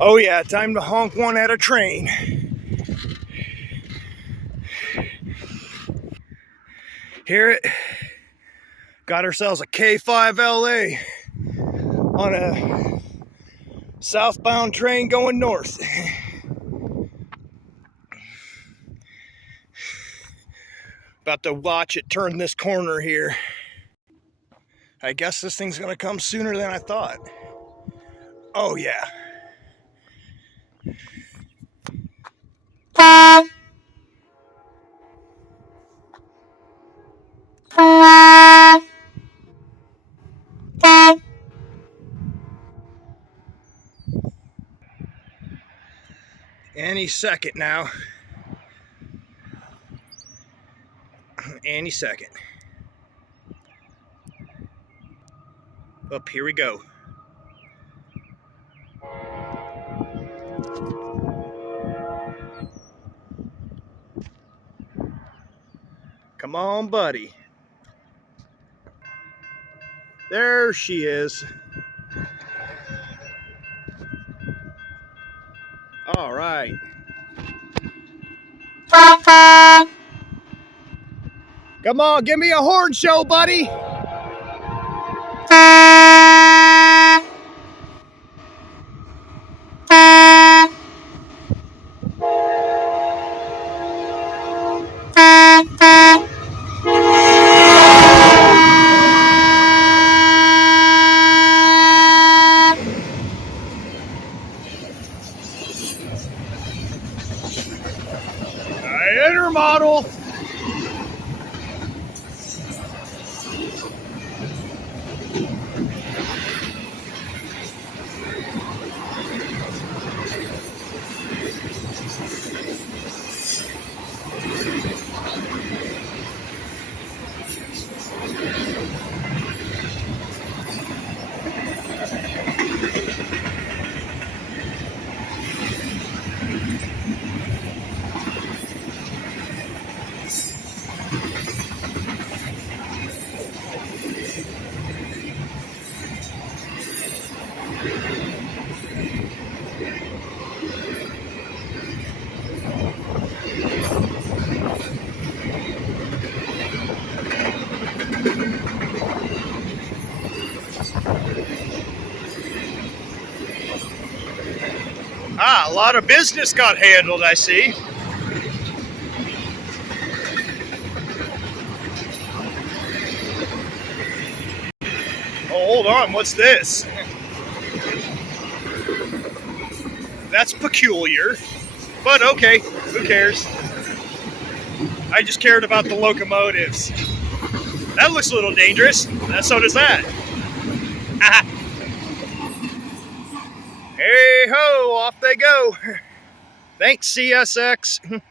Oh yeah, time to honk one at a train. Hear it? Got ourselves a K5LA on a southbound train going north. About to watch it turn this corner here. I guess this thing's gonna come sooner than I thought. Oh yeah. Any second now. Any second. Up, here we go. Come on, buddy. There she is. All right. Come on, give me a horn show, buddy. Intermodel. A lot of business got handled, I see. Oh, hold on, what's this? That's peculiar, but okay, who cares? I just cared about the locomotives. That looks a little dangerous, so does that. Hey ho, off they go. Thanks, CSX.